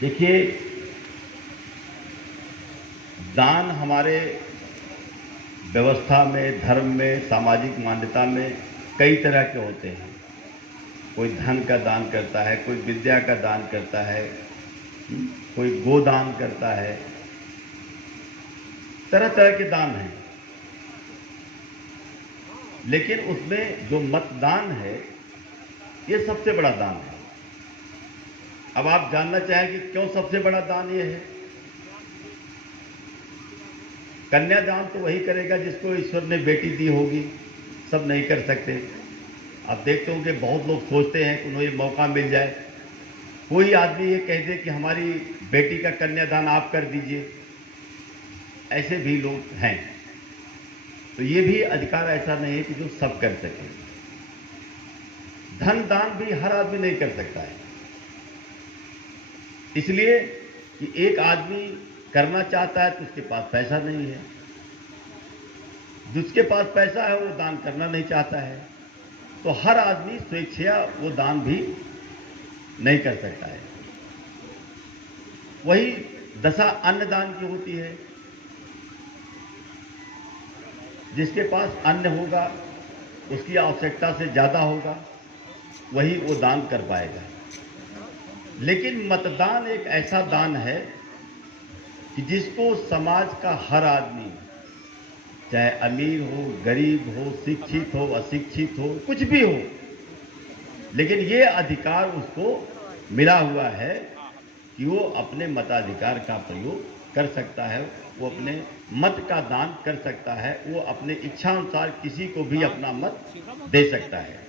देखिए, दान हमारे व्यवस्था में, धर्म में, सामाजिक मान्यता में कई तरह के होते हैं। कोई धन का दान करता है, कोई विद्या का दान करता है, कोई गोदान करता है। तरह तरह के दान हैं, लेकिन उसमें जो मतदान है ये सबसे बड़ा दान है। अब आप जानना चाहेंगे क्यों सबसे बड़ा दान ये है? कन्यादान तो वही करेगा जिसको ईश्वर ने बेटी दी होगी, सब नहीं कर सकते। आप देखते होंगे बहुत लोग सोचते हैं कि उन्हें मौका मिल जाए, कोई आदमी ये कह दे कि हमारी बेटी का कन्यादान आप कर दीजिए, ऐसे भी लोग हैं। तो ये भी अधिकार ऐसा नहीं है कि जो सब कर सके। धन दान भी हर आदमी नहीं कर सकता है, इसलिए कि एक आदमी करना चाहता है तो उसके पास पैसा नहीं है, जिसके पास पैसा है वो दान करना नहीं चाहता है, तो हर आदमी स्वेच्छा वो दान भी नहीं कर सकता है। वही दशा अन्नदान की होती है। जिसके पास अन्न होगा, उसकी आवश्यकता से ज्यादा होगा, वही वो दान कर पाएगा। लेकिन मतदान एक ऐसा दान है कि जिसको समाज का हर आदमी, चाहे अमीर हो, गरीब हो, शिक्षित हो, अशिक्षित हो, कुछ भी हो, लेकिन ये अधिकार उसको मिला हुआ है कि वो अपने मताधिकार का प्रयोग कर सकता है, वो अपने मत का दान कर सकता है, वो अपने इच्छा अनुसार किसी को भी अपना मत दे सकता है।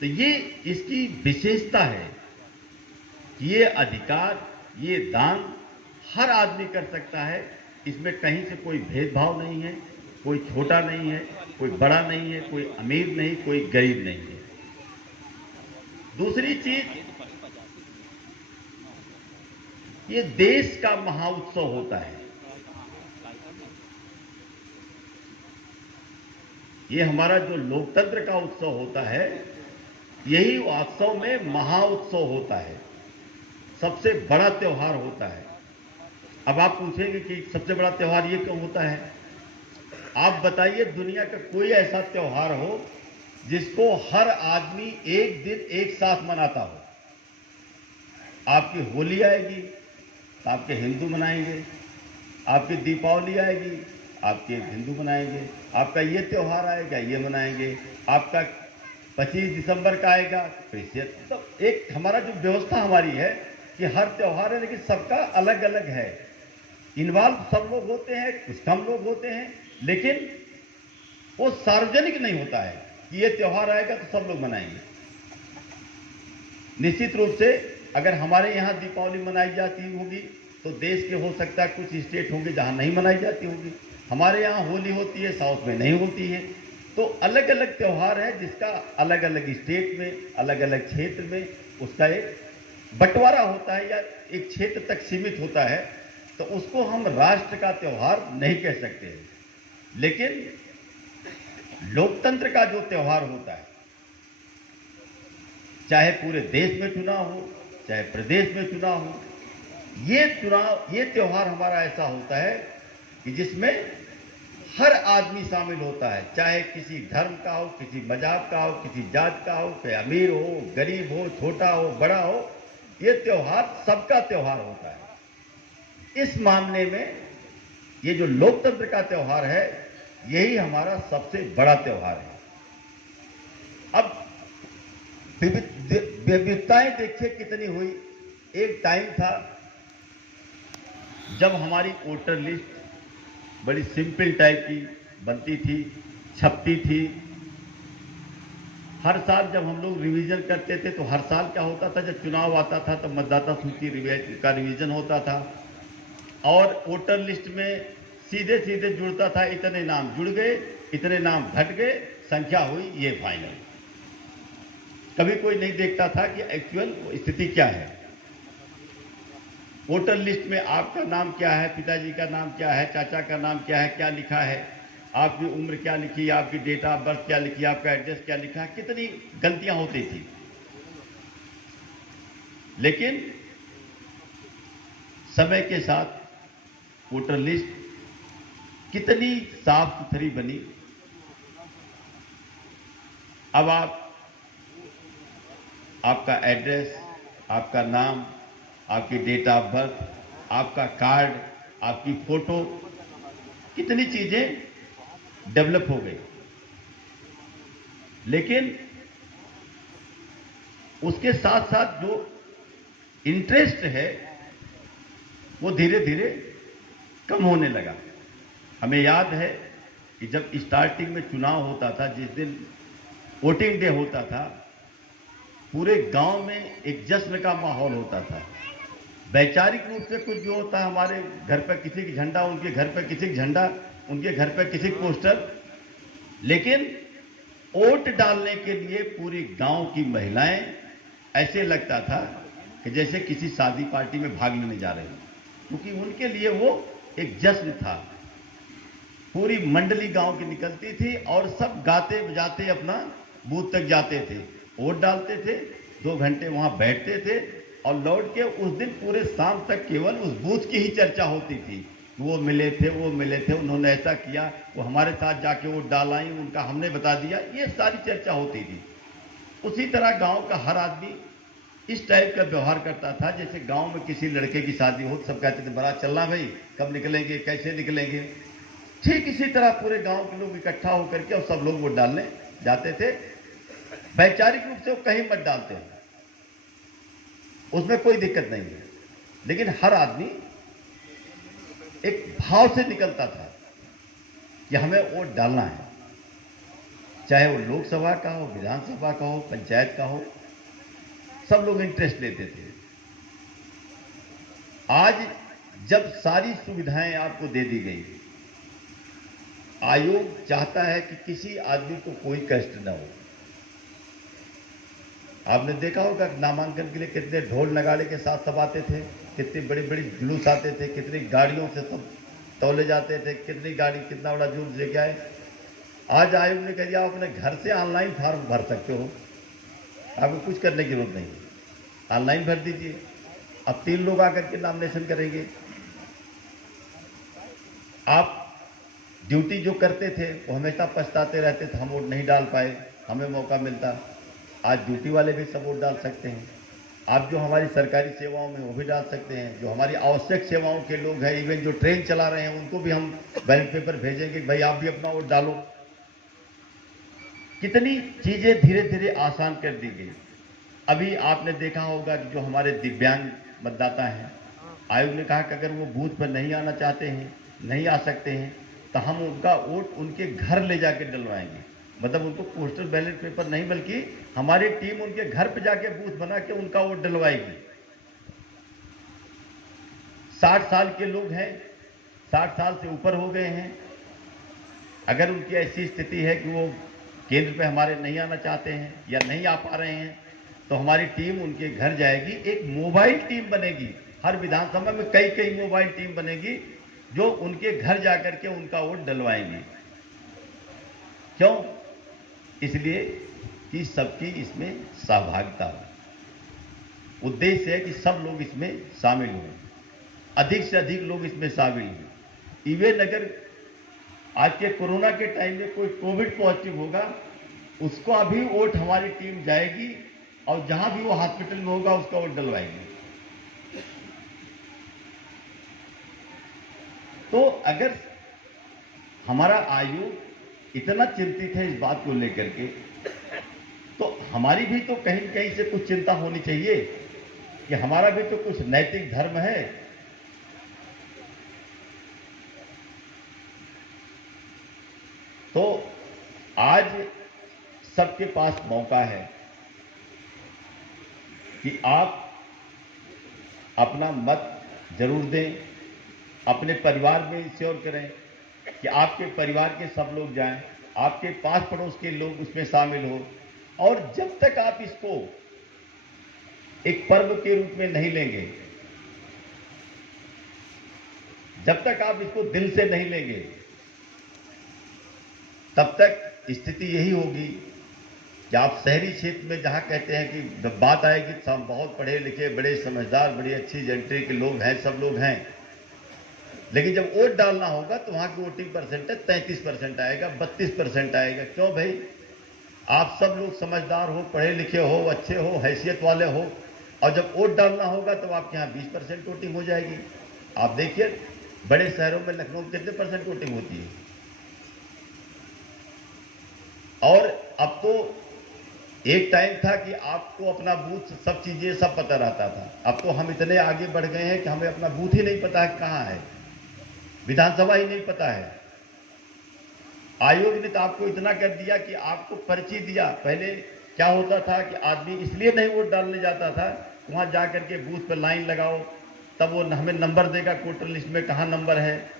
तो ये इसकी विशेषता है कि ये अधिकार, ये दान हर आदमी कर सकता है। इसमें कहीं से कोई भेदभाव नहीं है, कोई छोटा नहीं है, कोई बड़ा नहीं है, कोई अमीर नहीं, कोई गरीब नहीं है। दूसरी चीज, ये देश का महाउत्सव होता है। ये हमारा जो लोकतंत्र का उत्सव होता है, यही वास्तव में महाउत्सव होता है, सबसे बड़ा त्योहार होता है। अब आप पूछेंगे कि सबसे बड़ा त्योहार ये क्यों होता है? आप बताइए, दुनिया का कोई ऐसा त्योहार हो जिसको हर आदमी एक दिन एक साथ मनाता हो? आपकी होली आएगी तो आपके हिंदू मनाएंगे, आपकी दीपावली आएगी आपके हिंदू मनाएंगे, आपका ये त्योहार आएगा ये मनाएंगे, आपका 25 दिसंबर का आएगा फिर। तो एक हमारा जो व्यवस्था हमारी है कि हर त्योहार है, लेकिन सबका अलग अलग है। इन्वॉल्व सब लोग होते हैं, कुछ कम लोग होते हैं, लेकिन वो सार्वजनिक नहीं होता है कि ये त्योहार आएगा तो सब लोग मनाएंगे। निश्चित रूप से अगर हमारे यहाँ दीपावली मनाई जाती होगी तो देश के हो सकता है कुछ स्टेट होंगे जहां नहीं मनाई जाती होगी। हमारे यहाँ होली होती है, साउथ में नहीं होती है। तो अलग अलग त्योहार है जिसका अलग अलग स्टेट में, अलग अलग क्षेत्र में उसका एक बंटवारा होता है या एक क्षेत्र तक सीमित होता है। तो उसको हम राष्ट्र का त्योहार नहीं कह सकते। लेकिन लोकतंत्र का जो त्योहार होता है, चाहे पूरे देश में चुनाव हो, चाहे प्रदेश में चुनाव हो, ये त्योहार हमारा ऐसा होता है कि जिसमें हर आदमी शामिल होता है, चाहे किसी धर्म का हो, किसी मजाब का हो, किसी जात का हो, चाहे अमीर हो, गरीब हो, छोटा हो, बड़ा हो, ये त्योहार सबका त्योहार होता है। इस मामले में ये जो लोकतंत्र का त्योहार है, यही हमारा सबसे बड़ा त्योहार है। अब विविधताएं देखिए कितनी हुई। एक टाइम था जब हमारी वोटर लिस्ट बड़ी सिंपल टाइप की बनती थी, छपती थी। हर साल जब हम लोग रिवीजन करते थे तो हर साल क्या होता था, जब चुनाव आता था तो मतदाता सूची का रिवीजन होता था और वोटर लिस्ट में सीधे सीधे जुड़ता था, इतने नाम जुड़ गए, इतने नाम घट गए, संख्या हुई ये फाइनल। कभी कोई नहीं देखता था कि एक्चुअल स्थिति क्या है। वोटर लिस्ट में आपका नाम क्या है, पिताजी का नाम क्या है, चाचा का नाम क्या है, क्या लिखा है, आपकी उम्र क्या लिखी, आपकी डेट ऑफ बर्थ क्या लिखी, आपका एड्रेस क्या लिखा है, कितनी गलतियां होती थी। लेकिन समय के साथ वोटर लिस्ट कितनी साफ सुथरी बनी। अब आपका एड्रेस, आपका नाम, आपकी डेट ऑफ बर्थ, आपका कार्ड, आपकी फोटो, कितनी चीजें डेवलप हो गई। लेकिन उसके साथ साथ जो इंटरेस्ट है वो धीरे धीरे कम होने लगा। हमें याद है कि जब स्टार्टिंग में चुनाव होता था, जिस दिन वोटिंग डे होता था, पूरे गांव में एक जश्न का माहौल होता था। वैचारिक रूप से कुछ भी होता, हमारे घर पर किसी की झंडा, उनके घर पर किसी की झंडा, उनके घर पर किसी पोस्टर, लेकिन वोट डालने के लिए पूरी गांव की महिलाएं, ऐसे लगता था कि जैसे किसी शादी पार्टी में भाग लेने जा रहे हैं, क्योंकि उनके लिए वो एक जश्न था। पूरी मंडली गांव की निकलती थी और सब गाते बजाते अपना बूथ तक जाते थे, वोट डालते थे, 2 घंटे वहां बैठते थे और लौट के उस दिन पूरे शाम तक केवल उस बूथ की ही चर्चा होती थी। वो मिले थे, उन्होंने ऐसा किया, वो हमारे साथ जाके वोट डाल आई, उनका हमने बता दिया, ये सारी चर्चा होती थी। उसी तरह गांव का हर आदमी इस टाइप का व्यवहार करता था, जैसे गांव में किसी लड़के की शादी हो, सब कहते थे बरात चलना भाई, कब निकलेंगे, कैसे निकलेंगे। ठीक इसी तरह पूरे गांव के लोग इकट्ठा होकर के और सब लोग वोट डालने जाते थे। वैचारिक रूप से वो कहीं मत डालते हैं, उसमें कोई दिक्कत नहीं है, लेकिन हर आदमी एक भाव से निकलता था कि हमें वोट डालना है, चाहे वो लोकसभा का हो, विधानसभा का हो, पंचायत का हो, सब लोग इंटरेस्ट लेते थे। आज जब सारी सुविधाएं आपको दे दी गई, आयोग चाहता है कि किसी आदमी को कोई कष्ट न हो। आपने देखा होगा नामांकन के लिए कितने ढोल नगाड़े के साथ सब आते थे, कितनी बड़ी बड़ी जुलूस आते थे, कितनी गाड़ियों से सब तौले जाते थे, कितनी गाड़ी कितना बड़ा जुलूस लेके आए। आज आयोग ने कह दिया आप अपने घर से ऑनलाइन फॉर्म भर सकते हो, आपको कुछ करने की जरूरत नहीं, ऑनलाइन भर दीजिए। अब 3 लोग आकर के नॉमिनेशन करेंगे। आप ड्यूटी जो करते थे वो हमेशा पछताते रहते थे, हम वोट नहीं डाल पाए, हमें मौका मिलता। आज ड्यूटी वाले भी सब वोट डाल सकते हैं। आप जो हमारी सरकारी सेवाओं में वो भी डाल सकते हैं, जो हमारी आवश्यक सेवाओं के लोग हैं, इवन जो ट्रेन चला रहे हैं, उनको भी हम बैलेट पेपर भेजेंगे, भाई आप भी अपना वोट डालो। कितनी चीजें धीरे धीरे आसान कर दी गई। अभी आपने देखा होगा कि जो हमारे दिव्यांग मतदाता हैं, आयोग ने कहा कि अगर वो बूथ पर नहीं आना चाहते हैं, नहीं आ सकते हैं, तो हम उनका वोट उनके घर ले जाके डलवाएंगे। मतलब उनको पोस्टल बैलेट पेपर नहीं, बल्कि हमारी टीम उनके घर पे जाके बूथ बना के उनका वोट डलवाएगी। 60 साल के लोग हैं, 60 साल से ऊपर हो गए हैं, अगर उनकी ऐसी स्थिति है कि वो केंद्र पे हमारे नहीं आना चाहते हैं या नहीं आ पा रहे हैं, तो हमारी टीम उनके घर जाएगी। एक मोबाइल टीम बनेगी, हर विधानसभा में कई कई मोबाइल टीम बनेगी जो उनके घर जाकर के उनका वोट डलवाएंगे। क्यों? इसलिए कि सबकी इसमें सहभागिता हो। उद्देश्य है कि सब लोग इसमें शामिल हों, अधिक से अधिक लोग इसमें शामिल हों। इवन अगर आज के कोरोना के टाइम में कोई कोविड पॉजिटिव होगा, उसको भी वोट हमारी टीम जाएगी और जहां भी वो हॉस्पिटल में होगा उसका वोट डलवाएगी। तो अगर हमारा आयोग इतना चिंतित है इस बात को लेकर के, तो हमारी भी तो कहीं न कहीं से कुछ चिंता होनी चाहिए कि हमारा भी तो कुछ नैतिक धर्म है। तो आज सबके पास मौका है कि आप अपना मत जरूर दें, अपने परिवार में इंश्योर करें कि आपके परिवार के सब लोग जाएं, आपके पास पड़ोस के लोग उसमें शामिल हो। और जब तक आप इसको एक पर्व के रूप में नहीं लेंगे, जब तक आप इसको दिल से नहीं लेंगे, तब तक स्थिति यही होगी कि आप शहरी क्षेत्र में जहाँ कहते हैं कि जब बात आएगी तो हम बहुत पढ़े लिखे, बड़े समझदार, बड़ी अच्छी जेंट्री के लोग हैं, सब लोग हैं, लेकिन जब वोट डालना होगा तो वहाँ की वोटिंग परसेंटेज 33% आएगा, 32% आएगा। क्यों भाई? आप सब लोग समझदार हो, पढ़े लिखे हो, अच्छे हो, हैसियत वाले हो, और जब वोट डालना होगा तो आपके यहाँ 20% वोटिंग हो जाएगी। आप देखिए बड़े शहरों में, लखनऊ में कितने परसेंट वोटिंग होती है। और अब तो एक टाइम था कि आपको अपना बूथ, सब चीजें सब पता रहता था। अब तो हम इतने आगे बढ़ गए हैं कि हमें अपना बूथ ही नहीं पता है कहाँ है, विधानसभा ही नहीं पता है। आयोग ने तो आपको इतना कर दिया कि आपको पर्ची दिया। पहले क्या होता था कि आदमी इसलिए नहीं वोट डालने जाता था, वहां जाकर के बूथ पर लाइन लगाओ, तब वो हमें नंबर देगा वोटर लिस्ट में कहाँ नंबर है।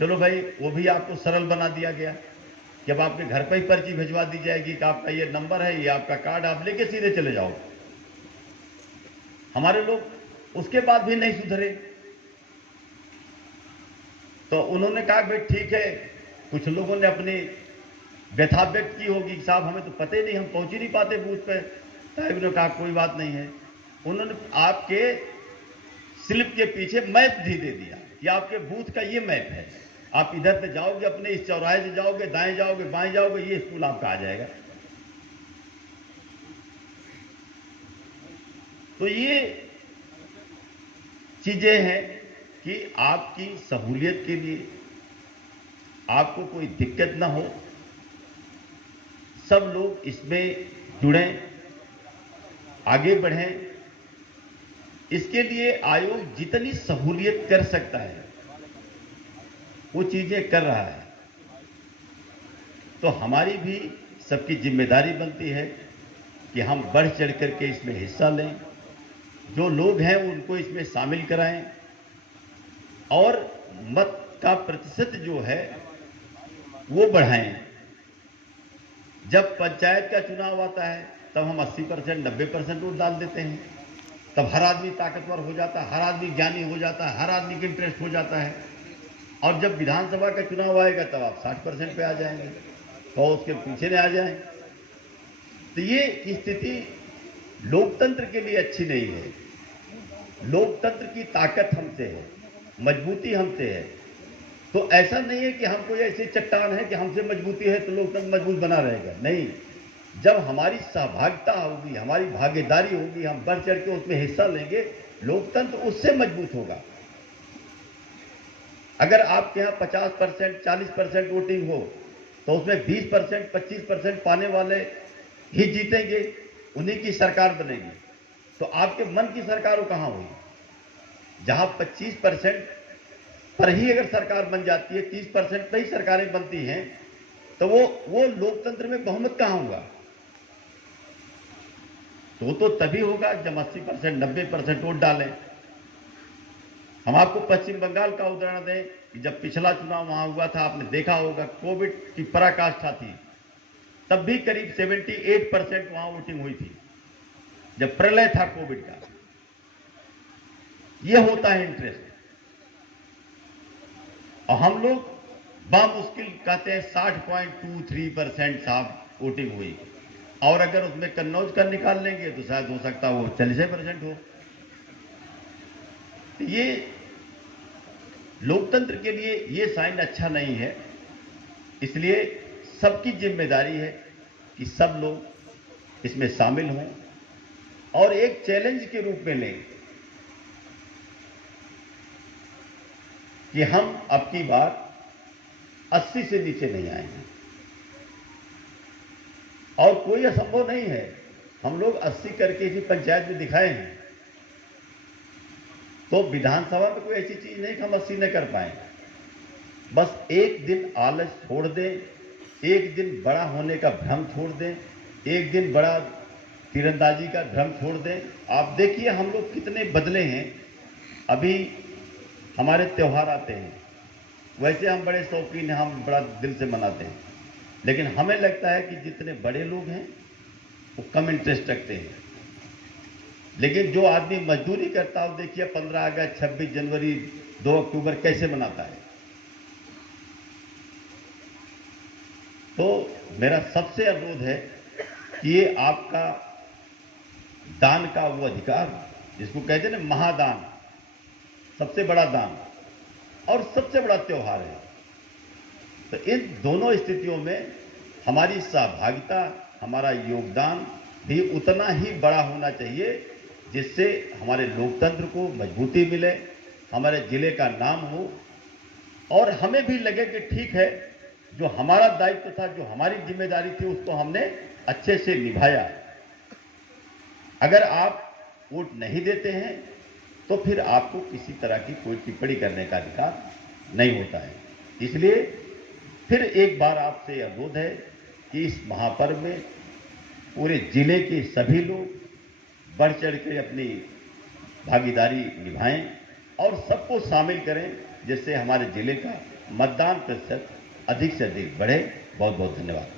चलो भाई, वो भी आपको सरल बना दिया गया। जब आपके घर पर ही पर्ची भिजवा दी जाएगी कि आपका ये नंबर है, ये आपका कार्ड, आप लेके सीधे चले जाओ। हमारे लोग उसके बाद भी नहीं सुधरे, तो उन्होंने कहा भाई ठीक है, कुछ लोगों ने अपनी व्यथा व्यक्त की होगी, साहब हमें तो पता ही नहीं, हम पहुंच ही नहीं पाते बूथ पे। साहब ने कहा कोई बात नहीं है, उन्होंने आपके स्लिप के पीछे मैप भी दे दिया कि आपके बूथ का ये मैप है, आप इधर से जाओगे, अपने इस चौराहे से जाओगे, दाएं जाओगे, बाएं जाओगे, ये स्कूल आपका आ जाएगा। तो ये चीजें हैं कि आपकी सहूलियत के लिए, आपको कोई दिक्कत ना हो, सब लोग इसमें जुड़ें, आगे बढ़ें। इसके लिए आयोग जितनी सहूलियत कर सकता है वो चीजें कर रहा है। तो हमारी भी सबकी जिम्मेदारी बनती है कि हम बढ़ चढ़ करके इसमें हिस्सा लें, जो लोग हैं उनको इसमें शामिल कराएं, और मत का प्रतिशत जो है वो बढ़ाएं। जब पंचायत का चुनाव आता है तब हम 80%, 90% वोट डाल देते हैं, तब हर आदमी ताकतवर हो जाता है, हर आदमी ज्ञानी हो जाता है, हर आदमी का इंटरेस्ट हो जाता है। और जब विधानसभा का चुनाव आएगा तब आप 60% पे आ जाएंगे, तो उसके पीछे न आ जाएं। तो ये स्थिति लोकतंत्र के लिए अच्छी नहीं है। लोकतंत्र की ताकत हमसे है, मजबूती हमसे है। तो ऐसा नहीं है कि हम कोई ऐसी चट्टान है कि हमसे मजबूती है तो लोकतंत्र मजबूत बना रहेगा, नहीं। जब हमारी सहभागिता होगी, हमारी भागीदारी होगी, हम बढ़ चढ़ के उसमें हिस्सा लेंगे, लोकतंत्र उससे मजबूत होगा। अगर आपके यहाँ 50%, 40% वोटिंग हो तो उसमें 20%, 25% पाने वाले ही जीतेंगे, उन्हीं की सरकार बनेगी। तो आपके मन की सरकार वो कहां हुई? जहां 25% पर ही अगर सरकार बन जाती है, 30% पर ही सरकारें बनती हैं, तो वो लोकतंत्र में बहुमत कहां होगा? तो तभी होगा जब 80%, 90% वोट डालें। हम आपको पश्चिम बंगाल का उदाहरण दें कि जब पिछला चुनाव वहां हुआ था, आपने देखा होगा कोविड की पराकाष्ठा थी, तब भी करीब 78% वहां वोटिंग हुई थी, जब प्रलय था कोविड का। यह होता है इंटरेस्ट। और हम लोग बामुश्किल कहते हैं 60.23% साहब वोटिंग हुई, और अगर उसमें कन्नौज का निकाल लेंगे तो शायद हो सकता वो 40% हो। तो ये लोकतंत्र के लिए ये साइन अच्छा नहीं है। इसलिए सबकी जिम्मेदारी है कि सब लोग इसमें शामिल हों और एक चैलेंज के रूप में लें कि हम अब की बार 80 से नीचे नहीं आएंगे। और कोई असंभव नहीं है, हम लोग 80 करके भी पंचायत में दिखाए हैं। तो विधानसभा में कोई ऐसी चीज नहीं कि हम 80 न कर पाए। बस एक दिन आलस छोड़ दें, एक दिन बड़ा होने का भ्रम छोड़ दें, एक दिन बड़ा तीरंदाजी का भ्रम छोड़ दें। आप देखिए हम लोग कितने बदले हैं। अभी हमारे त्यौहार आते हैं, वैसे हम बड़े शौकीन हैं, हम बड़ा दिल से मनाते हैं, लेकिन हमें लगता है कि जितने बड़े लोग हैं वो कम इंटरेस्ट रखते हैं। लेकिन जो आदमी मजदूरी करता है, देखिए 15 अगस्त, 26 जनवरी, 2 अक्टूबर कैसे मनाता है। तो मेरा सबसे अनुरोध है कि ये आपका दान का वो अधिकार, जिसको कहते हैं ना महादान, सबसे बड़ा दान और सबसे बड़ा त्योहार है। तो इन दोनों स्थितियों में हमारी सहभागिता, हमारा योगदान भी उतना ही बड़ा होना चाहिए, जिससे हमारे लोकतंत्र को मजबूती मिले, हमारे जिले का नाम हो और हमें भी लगे कि ठीक है, जो हमारा दायित्व था, जो हमारी जिम्मेदारी थी, उसको हमने अच्छे से निभाया। अगर आप वोट नहीं देते हैं तो फिर आपको किसी तरह की कोई टिप्पणी करने का अधिकार नहीं होता है। इसलिए फिर एक बार आपसे अनुरोध है कि इस महापर्व में पूरे जिले के सभी लोग बढ़ चढ़ के अपनी भागीदारी निभाएं और सबको शामिल करें, जिससे हमारे जिले का मतदान प्रतिशत अधिक से अधिक बढ़े। बहुत बहुत धन्यवाद।